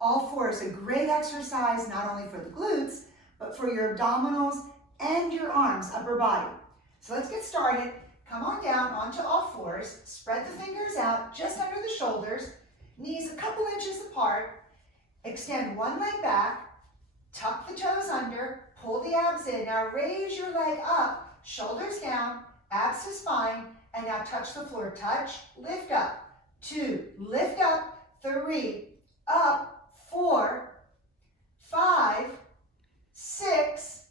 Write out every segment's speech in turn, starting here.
All fours, a great exercise not only for the glutes, but for your abdominals and your arms, upper body. So let's get started. Come on down onto all fours. Spread the fingers out just under the shoulders, knees a couple inches apart. Extend one leg back, tuck the toes under, pull the abs in. Now raise your leg up, shoulders down, abs to spine, and now touch the floor. Touch, lift up. 2, lift up. 3, up. 4, 5, 6,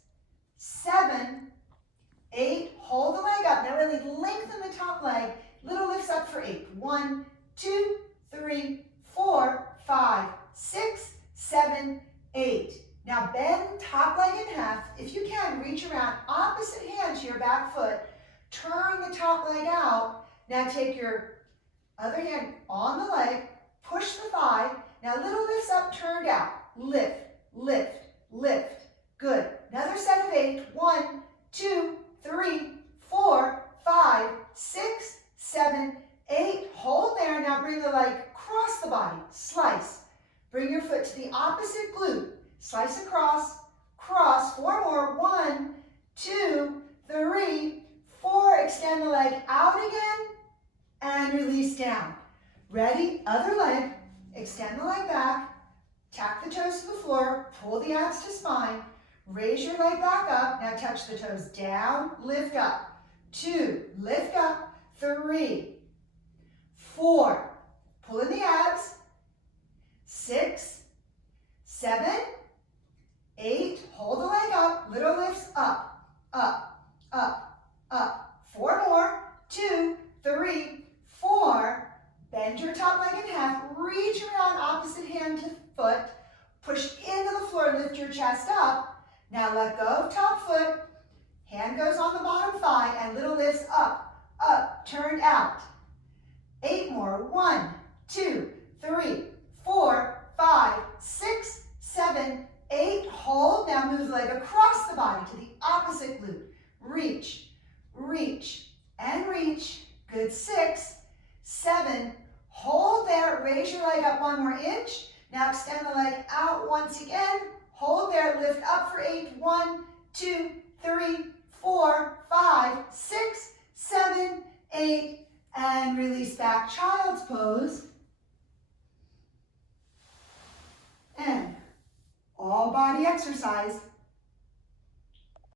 7, 8. Hold the leg up. Now really lengthen the top leg. Little lifts up for 8. 1, 2, 3, 4, 5, 6, 7, 8. Now bend top leg in half. If you can, reach around opposite hand to your back foot. Turn the top leg out. Now take your other hand on the leg. Push the thigh. Now little lifts up, turned out. Lift, lift, lift. Good. Another set of 8. 1, 2, 3, 4, 5, 6, 7, 8. Hold there. Now bring the leg across the body. Slice. Bring your foot to the opposite glute. Slice across, cross. 4 more. 1, 2, 3, 4. Extend the leg out again and release down. Ready? Other leg. Extend the leg back. Tap the toes to the floor. Pull the abs to spine. Raise your leg back up. Now touch the toes down. Lift up. 2. Lift up. 3, 4. Pull in the abs. 6, 7, 8. Hold the leg up. Little lifts up, up, up, up. 4 more. 2, 3, 4. Bend your top leg in half. Reach around opposite hand to foot. Push into the floor. Lift your chest up. Now let go of top foot. Hand goes on the bottom thigh and little lifts up, up, turned out. 8 more. 1, 2, 3, 4, 5, 6, 7, 8. Hold. Now move the leg across the body to the opposite glute. Reach, reach, and reach. Good. 6, 7. Hold there. Raise your leg up 1 more inch. Now extend the leg out once again. Hold there. Lift up for 8. 1, 2, 3, 4, 5, 6, 7, 8. And release back. Child's pose. And all body exercise.